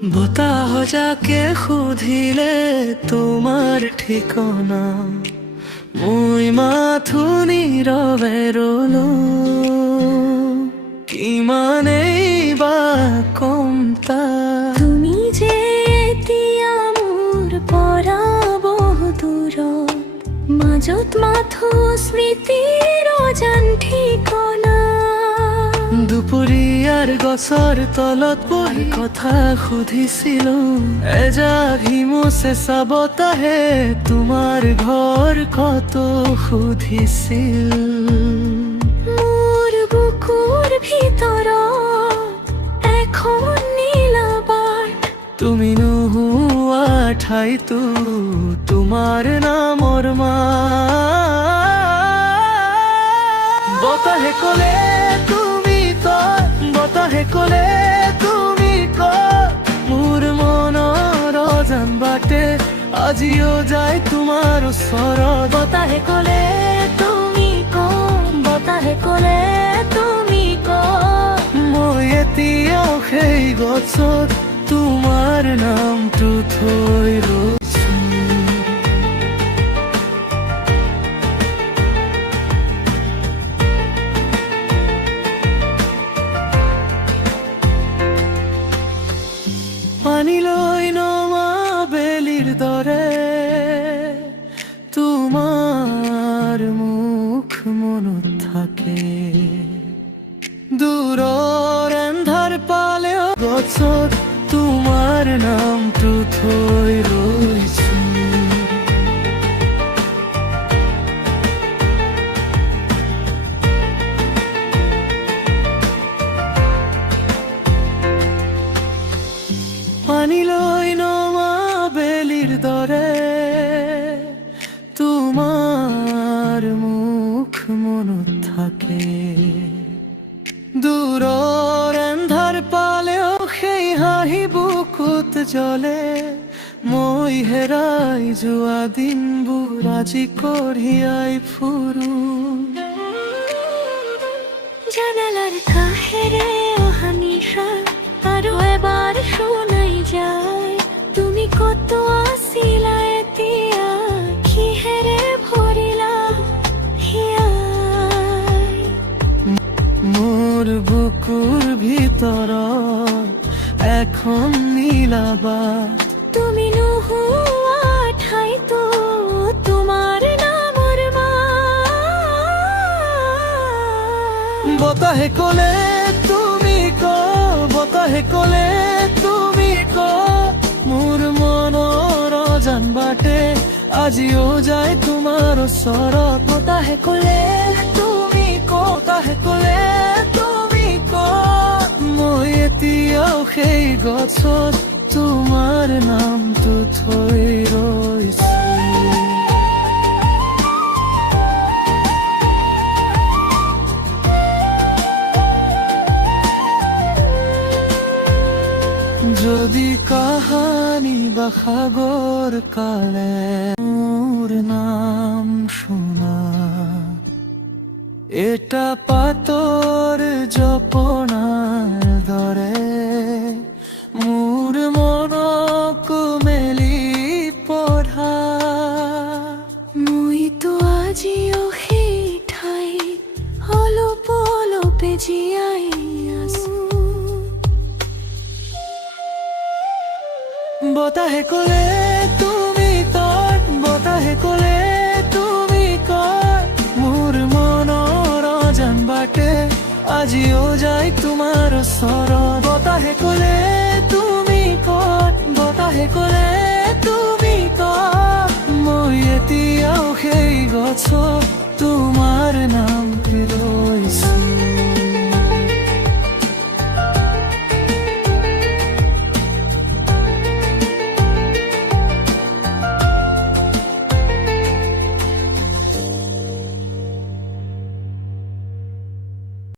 বতাহ যাকে সুধিলে তোমাৰ ঠিকনা, মই মাথো নীৰৱে ৰলো। কিমানেই বা কম তাক, তুমি যে এতিয়া মোৰ পৰা বহু দূৰত, মাজত মাথো স্মৃতিৰ অজান ঠিকনা। দুপৰীয়াৰ গছৰ তলত বহি কথা সুধিছিলো, এজাক হিমুছে চাবতাহে তোমাৰ ঘৰ কত সুধিছিল। মোৰ বুকুৰ ভিতৰত এখন নীলাবাৰ, তুমি নোহোৱা ঠাইতো তোমাৰ নামৰ বতাহে কলে তুমি কয়, বতাহে কলে তুমি কয়, মোৰ মনৰ অজান বাটে আজিও যায় তোমাৰ ওচৰত। বতাহে ক'লে তুমি কয়, বতাহে ক'লে তুমি কয়, মই এতিয়াও সেই গছত তোমাৰ নামটো থৈ ৰৈছো। পানীলৈ নমা বেলিৰ দৰে তোমাৰ মুখ মনত থাকে, দূৰৰ এন্ধাৰ পালেও গছত তোমাৰ নামটো থৈ ৰৈছো। পানীলৈ নমা বেলিৰ দৰে তোমাৰ মুখ মনত থাকে, দূৰৰ এন্ধাৰ পালেও সেই হাঁহি বুকুত জ্বলে। মই হেৰাই যোৱা দিনবোৰ আজি কঢ়িয়াই ফুৰো। জানালাৰ কাষেৰে অহা নিশা আৰু এবাৰ শুনাই যায়, তুমি কত আছিলা এতিয়া, কিহেৰে ভৰিলা হিয়াই। মোৰ বুকুৰ ভিতৰত এখন নীলাবাৰ, তুমি নোহোৱা ঠাইতো তোমাৰ নামৰ বতাহে কলে তুমি কয়, বতাহে কলে তুমি কয়, মোৰ মনৰ অজান বাটে আজিও যায় তোমাৰ ওচৰত। বতাহে ক'লে তুমি কয়, বতাহে কলে তুমি কয়, মই এতিয়াও সেই গছত তোমাৰ নামটো থৈ ৰৈছো। যদি কাহানি বা সাগর কালে মোর নাম শোনা, এটা পাতর জপনার দরে মোর মনক মেলি পঢ়া। মই তো আজিও সেই ঠাইত অলপ অলপে জীয়াই আছো। বতাহে কলে তুমি কয়, বতাহে কলে তুমি কয়, মোৰ মনৰ অজান বাটে আজিও যায় তোমাৰ ওচৰত। বতাহে কলে তুমি কয়, বতাহে কলে তুমি কয়, মই এতিয়াও সেই গছত তোমাৰ নাম